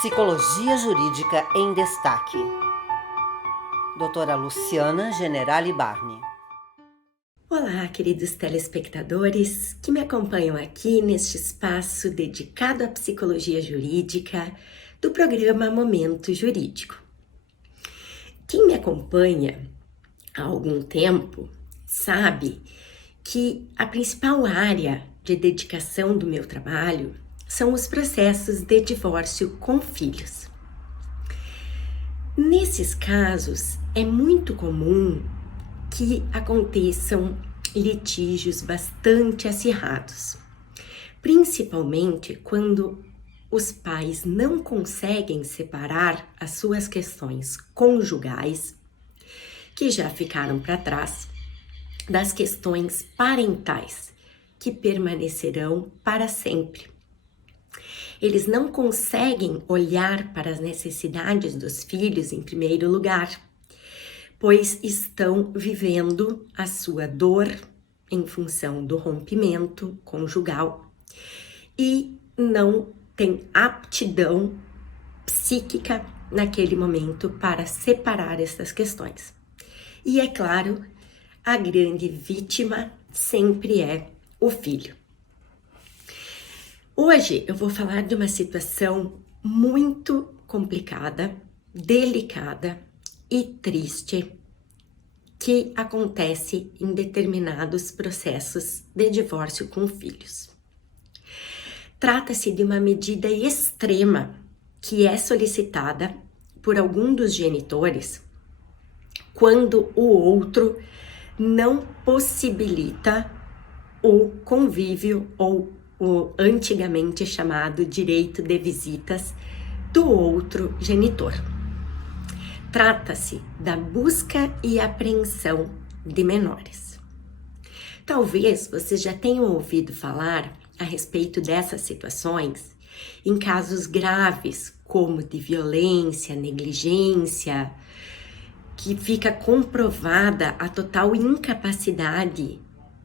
Psicologia Jurídica em Destaque. Doutora Luciana Generali Barni. Olá, queridos telespectadores que me acompanham aqui neste espaço dedicado à psicologia jurídica do programa Momento Jurídico. Quem me acompanha há algum tempo sabe que a principal área de dedicação do meu trabalho são os processos de divórcio com filhos. Nesses casos, é muito comum que aconteçam litígios bastante acirrados, principalmente quando os pais não conseguem separar as suas questões conjugais, que já ficaram para trás, das questões parentais, que permanecerão para sempre. Eles não conseguem olhar para as necessidades dos filhos em primeiro lugar, pois estão vivendo a sua dor em função do rompimento conjugal e não têm aptidão psíquica naquele momento para separar essas questões. E é claro, a grande vítima sempre é o filho. Hoje eu vou falar de uma situação muito complicada, delicada e triste que acontece em determinados processos de divórcio com filhos. Trata-se de uma medida extrema que é solicitada por algum dos genitores quando o outro não possibilita o convívio ou o antigamente chamado direito de visitas do outro genitor. Trata-se da busca e apreensão de menores. Talvez vocês já tenham ouvido falar a respeito dessas situações em casos graves, como de violência, negligência, que fica comprovada a total incapacidade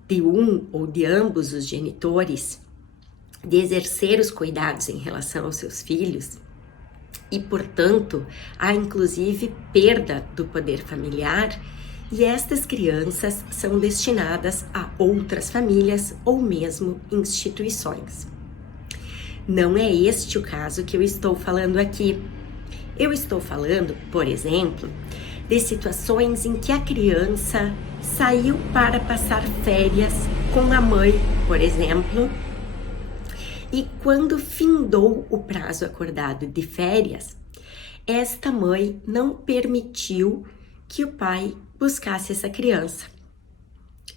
de um ou de ambos os genitores de exercer os cuidados em relação aos seus filhos e, portanto, há inclusive perda do poder familiar e estas crianças são destinadas a outras famílias ou mesmo instituições. Não é este o caso que eu estou falando aqui. Eu estou falando, por exemplo, de situações em que a criança saiu para passar férias com a mãe, por exemplo, e quando findou o prazo acordado de férias, esta mãe não permitiu que o pai buscasse essa criança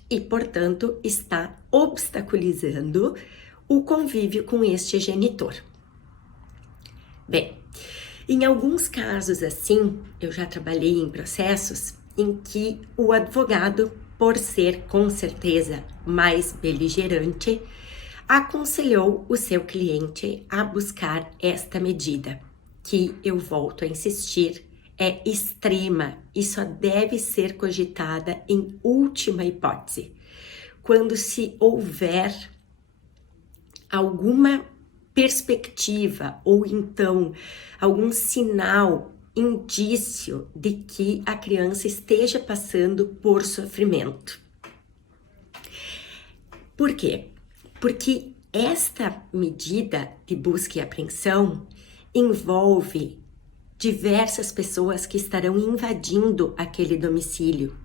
e, portanto, está obstaculizando o convívio com este genitor. Bem, em alguns casos assim, eu já trabalhei em processos em que o advogado, por ser com certeza mais beligerante, aconselhou o seu cliente a buscar esta medida, que eu volto a insistir, é extrema e só deve ser cogitada em última hipótese, quando se houver alguma perspectiva ou então algum sinal, indício de que a criança esteja passando por sofrimento. Por quê? Porque esta medida de busca e apreensão envolve diversas pessoas que estarão invadindo aquele domicílio.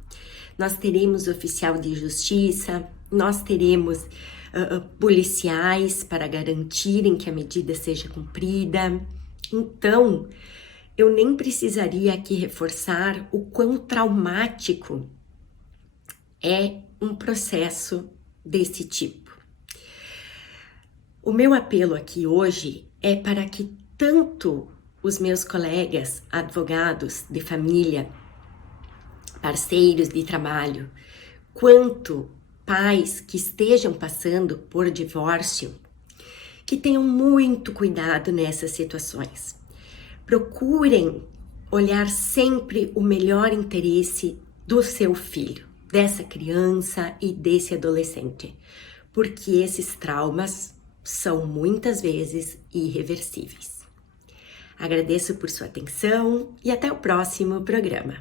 Nós teremos oficial de justiça, nós teremos policiais para garantirem que a medida seja cumprida. Então, eu nem precisaria aqui reforçar o quão traumático é um processo desse tipo. O meu apelo aqui hoje é para que tanto os meus colegas advogados de família, parceiros de trabalho, quanto pais que estejam passando por divórcio, que tenham muito cuidado nessas situações. Procurem olhar sempre o melhor interesse do seu filho, dessa criança e desse adolescente, porque esses traumas são muitas vezes irreversíveis. Agradeço por sua atenção e até o próximo programa.